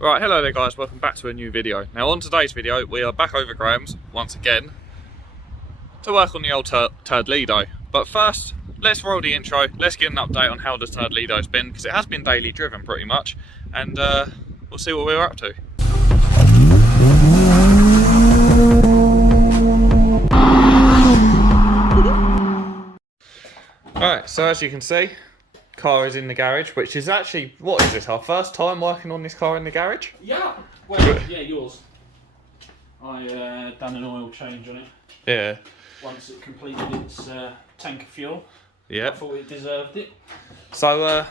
Right, hello there guys, welcome back to a new video. Now on today's video we are back over Graham's once again to work on the old Turdlido. But first, let's roll the intro, let's get an update on how the Turdlido's been, because it has been daily driven pretty much, and we'll see what we're up to. Alright, so as you can see, car is in the garage, which is actually, what is this, our first time working on this car in the garage? Yeah, well, yeah, yours. I done an oil change on it. Yeah. Once it completed its tank of fuel. Yeah. I thought it deserved it. So,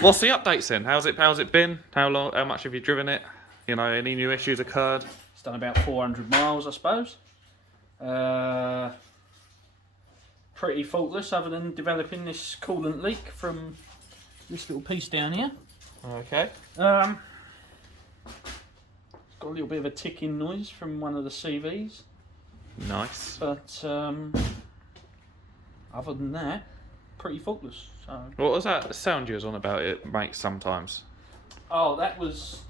what's the updates then? How's it been? How much have you driven it? You know, any new issues occurred? It's done about 400 miles, I suppose. Pretty faultless, other than developing this coolant leak from this little piece down here. Okay. Got a little bit of a ticking noise from one of the CVs. Nice. But other than that, pretty faultless. So. What was that sound you was on about it makes sometimes? Oh, that was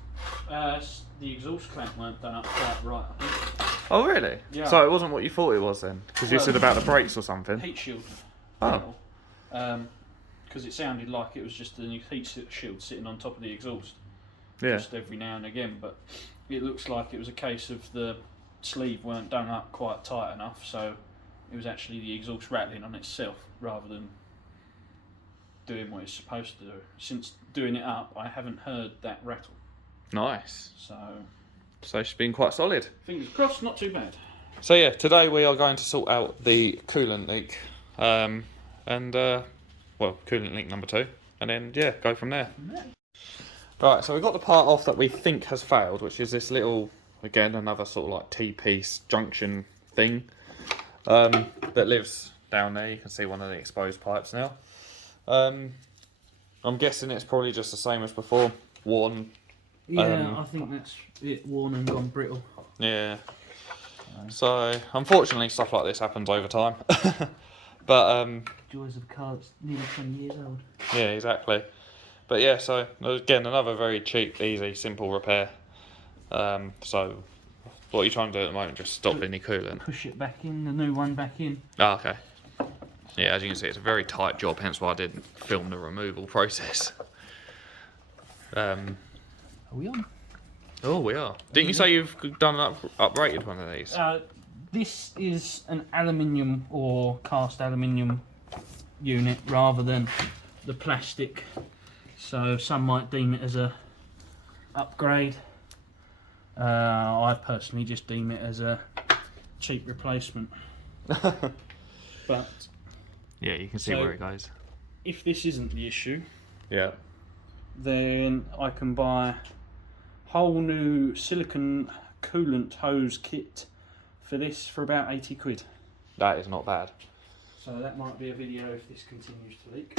the exhaust clamp weren't done up quite right, I think. Oh really? Yeah. So it wasn't what you thought it was then? Because you said about the brakes or something. Heat shield. Oh. Because it sounded like it was just a new heat shield sitting on top of the exhaust. Yeah. Just every now and again, but it looks like it was a case of the sleeve weren't done up quite tight enough, so it was actually the exhaust rattling on itself rather than doing what it's supposed to do. Since doing it up, I haven't heard that rattle. Nice. So it's been quite solid. fingers crossed, not too bad. So yeah, today we are going to sort out the coolant leak. Well, coolant leak number 2. And then, yeah, go from there. Yeah. Right, so we've got the part off that we think has failed, which is this little, again, another sort of like T-piece junction thing that lives down there. You can see one of the exposed pipes now. I'm guessing it's probably just the same as before, worn. Yeah, I think that's it, worn and gone brittle. Yeah. So, unfortunately, stuff like this happens over time. But, Joys of the car that's nearly 20 years old. yeah, exactly. But yeah, so again, another very cheap, easy, simple repair. So what are you trying to do at the moment? Just stop any coolant? Push it back in, the new one back in. Oh, okay. Yeah, as you can see, it's a very tight job, hence why I didn't film the removal process. Are we on? Oh, we are. Didn't you say you've done an uprated one of these? This is an aluminium or cast aluminium unit rather than the plastic. So some might deem it as a upgrade. I personally just deem it as a cheap replacement. But yeah, you can see where it goes. If this isn't the issue, Yeah. then I can buy whole new silicone coolant hose kit for this for about 80 quid. That is not bad. So that might be a video if this continues to leak.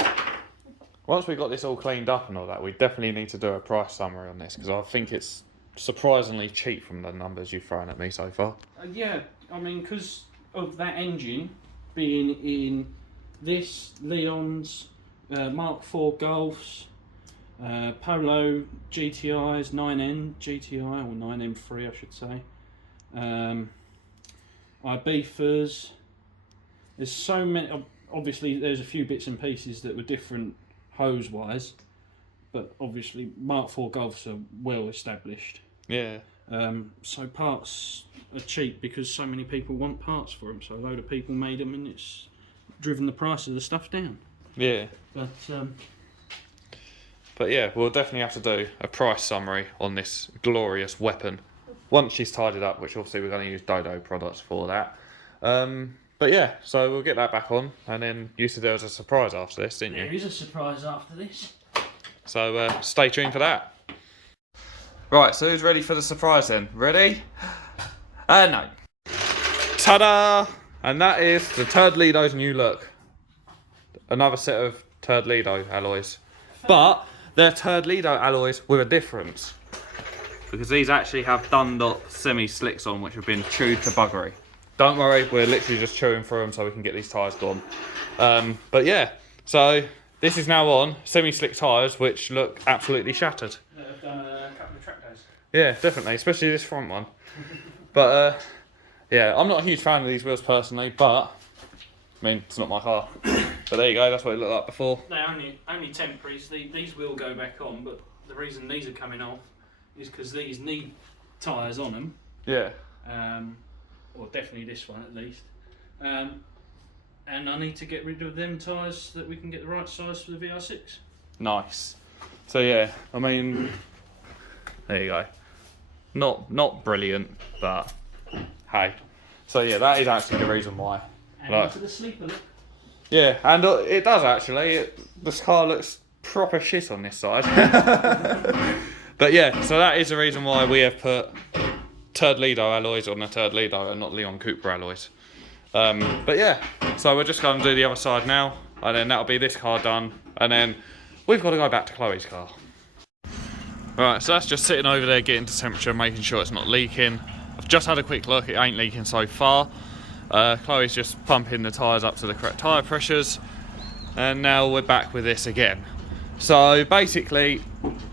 Once we've got this all cleaned up and all that, we definitely need to do a price summary on this, because I think it's surprisingly cheap from the numbers you've thrown at me so far. Yeah, I mean, because of that engine being in this, Leon's, Mark IV Golfs, Polo GTIs, 9N GTI, or 9M3 I should say, Ibifas. There's so many, obviously there's a few bits and pieces that were different hose wise, but obviously Mark IV Golfs are well established. Yeah. So parts are cheap because so many people want parts for them, so a load of people made them and it's driven the price of the stuff down. Yeah. But yeah, we'll definitely have to do a price summary on this glorious weapon once she's tied it up, which obviously we're going to use DODO products for that. But yeah, so we'll get that back on, and then you said there was a surprise after this, didn't you? there is a surprise after this. So stay tuned for that. Right, so who's ready for the surprise then? Ready? No. Ta-da! And that is the Turdlido's new look. Another set of Turdlido alloys. But they're Turdlido alloys with a difference. Because these actually have Dundop semi-slicks on, which have been chewed to buggery. Don't worry, we're literally just chewing through them so we can get these tyres gone. But yeah, so this is now on semi-slick tyres, which look absolutely shattered. I've done a couple the track days. Yeah, definitely, especially this front one. But yeah, I'm not a huge fan of these wheels personally, but I mean, it's not my car. But there you go, that's what it looked like before. They're only temporaries. These will go back on, but the reason these are coming off is because these need tyres on them. Yeah. Or definitely this one at least. And I need to get rid of them tyres so that we can get the right size for the VR6. Nice. So yeah, I mean, there you go. Not brilliant, but hey. So yeah, that is actually the reason why. And look at the sleeper look. Yeah, and it does actually. This car looks proper shit on this side. But yeah, so that is the reason why we have put Turdlido alloys on the Turdlido and not Leon Cooper alloys. But yeah, so we're just going to do the other side now, and then that'll be this car done, and then we've got to go back to Chloe's car. Right, so that's just sitting over there getting to temperature, making sure it's not leaking. I've just had a quick look, it ain't leaking so far. Chloe's just pumping the tyres up to the correct tyre pressures, and now we're back with this again. So basically,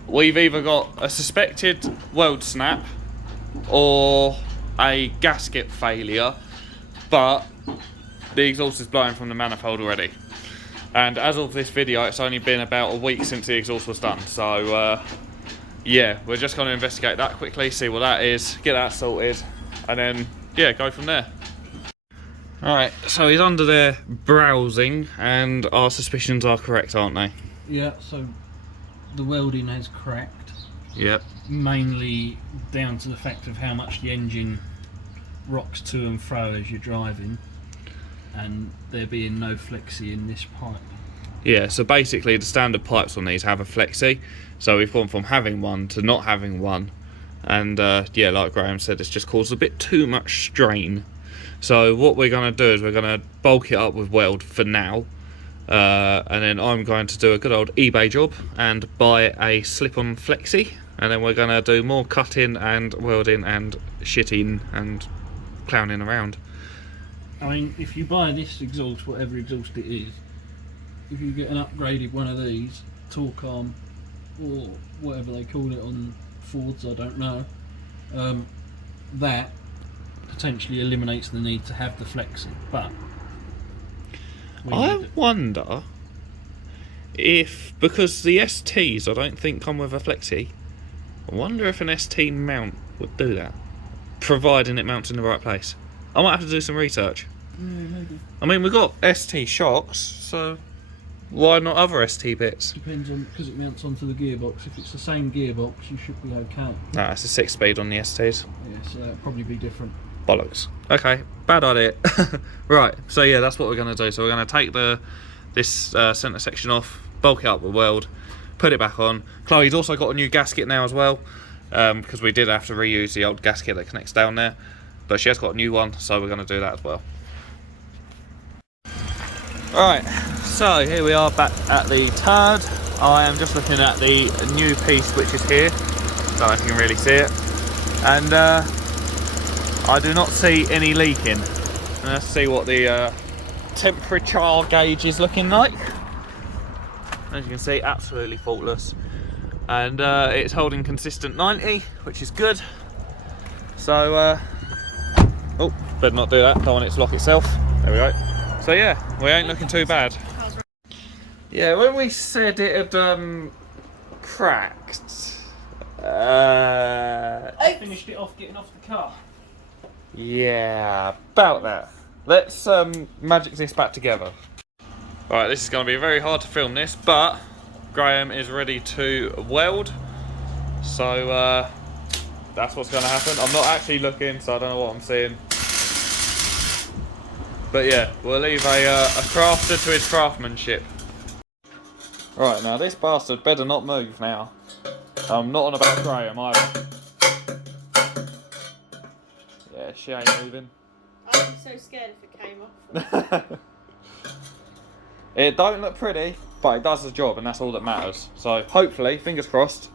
we've either got a suspected weld snap or a gasket failure, but the exhaust is blowing from the manifold already. And as of this video, it's only been about a week since the exhaust was done. So yeah, we're just going to investigate that quickly, see what that is, get that sorted, and then yeah, go from there. Alright, so he's under there browsing, and our suspicions are correct, aren't they? Yeah, so the welding has cracked. Yep. Mainly down to the fact of how much the engine rocks to and fro as you're driving, and there being no flexi in this pipe. Yeah, so basically the standard pipes on these have a flexi, so we've gone from having one to not having one, and yeah, like Graham said, it's just caused a bit too much strain. So what we're going to do is we're going to bulk it up with weld for now, and then I'm going to do a good old eBay job and buy a slip-on flexi, and then we're going to do more cutting and welding and shitting and clowning around. I mean, if you buy this exhaust, whatever exhaust it is, if you get an upgraded one of these, torque arm, or whatever they call it on Fords, I don't know, that potentially eliminates the need to have the flexi, but I wonder if, because the STs I don't think come with a flexi, I wonder if an ST mount would do that, providing it mounts in the right place. I might have to do some research. Yeah, maybe. I mean, we've got ST shocks, so why not other ST bits? Depends on, because it mounts onto the gearbox. If it's the same gearbox, you should be okay. Nah, it's a 6-speed on the STs. Yeah, so that'll probably be different. Bollocks. Okay, bad idea. Right, so yeah, that's what we're going to do. So we're going to take this centre section off, bulk it up with weld, put it back on. Chloe's also got a new gasket now as well, because we did have to reuse the old gasket that connects down there, but she has got a new one, so we're going to do that as well. Alright, so here we are back at the turd. I am just looking at the new piece which is here, don't know if you can really see it, and I do not see any leaking. Let's see what the temperature gauge is looking like. As you can see, absolutely faultless, and it's holding consistent 90, which is good. So oh, better not do that, don't want it to lock itself. There we go. So yeah, we ain't looking too bad. Yeah, when we said it had cracked, I finished it off getting off the car. Yeah, about that. Let's magic this back together. Alright, this is going to be very hard to film this, but Graham is ready to weld. So that's what's going to happen. I'm not actually looking, so I don't know what I'm seeing. But yeah, we'll leave a crafter to his craftsmanship. Right, now this bastard better not move now. I'm not on about Graham either. Yeah, she ain't moving. I'd be so scared if it came off. It don't look pretty, but it does the job, and that's all that matters. So hopefully, fingers crossed,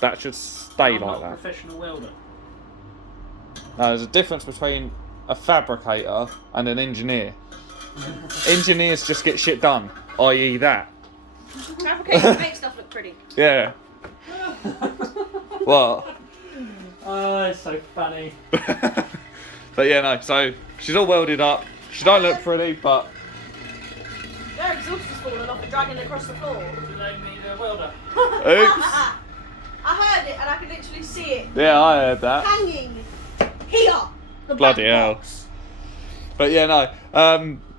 that should stay I'm like not that. a professional welder. Now, there's a difference between a fabricator and an engineer. Engineers just get shit done, i.e. that. Fabrication makes stuff look pretty. Yeah. What? Oh, it's so funny. But yeah, no, so she's all welded up. She don't look pretty, but... Their exhaust is falling off and dragging it across the floor. Do they need a welder? Oops. I heard it and I could literally see it Yeah, I heard that. hanging here. The Bloody back hell. box. But yeah, no.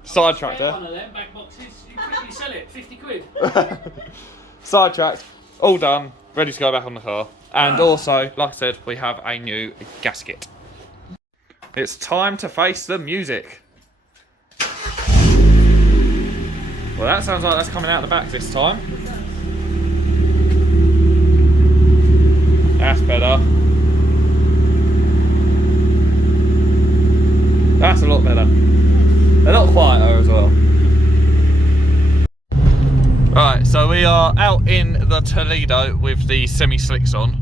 Sidetracked One her. of them back boxes, you quickly sell it, 50 quid. Sidetracked. All done. Ready to go back on the car. And also, like I said, we have a new gasket. It's time to face the music. Well, that sounds like that's coming out the back this time. That's better. That's a lot better. A lot quieter as well. Right, so we are out in the Turdlido with the semi-slicks on.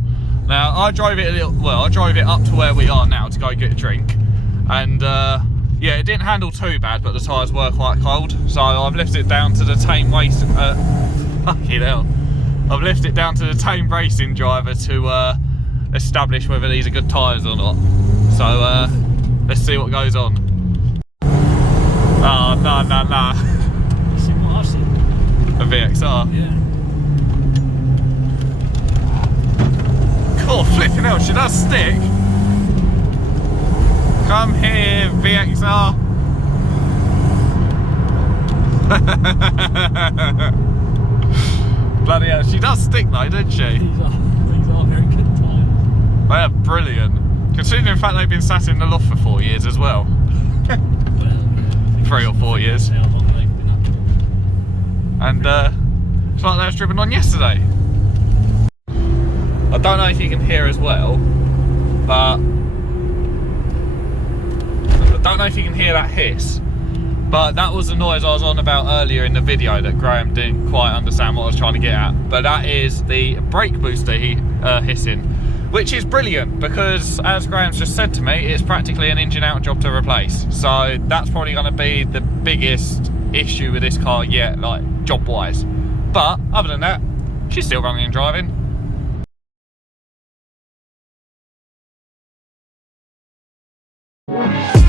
Now, I drove it I drove it up to where we are now to go get a drink. And yeah, it didn't handle too bad, but the tyres were quite cold. So I've lifted it down to the tame racing, fucking hell. I've lifted it down to the tame racing driver to establish whether these are good tyres or not. So let's see what goes on. Oh, no. You see what I've seen? A VXR. Yeah. Cool, flipping hell, she does stick. Come here, VXR. Bloody hell, she does stick though, doesn't she? These are very good times. They are brilliant. Considering the fact they've been sat in the loft for 4 years as well. Well, yeah, 3 or 4 years. how long they've been up. And it's like they was driven on yesterday. I don't know if you can hear as well, but I don't know if you can hear that hiss, but that was the noise I was on about earlier in the video that Graham didn't quite understand what I was trying to get at. But that is the brake booster hissing, which is brilliant because, as Graham's just said to me, it's practically an engine out job to replace. So that's probably going to be the biggest issue with this car yet, like job wise. But other than that, she's still running and driving. Yeah.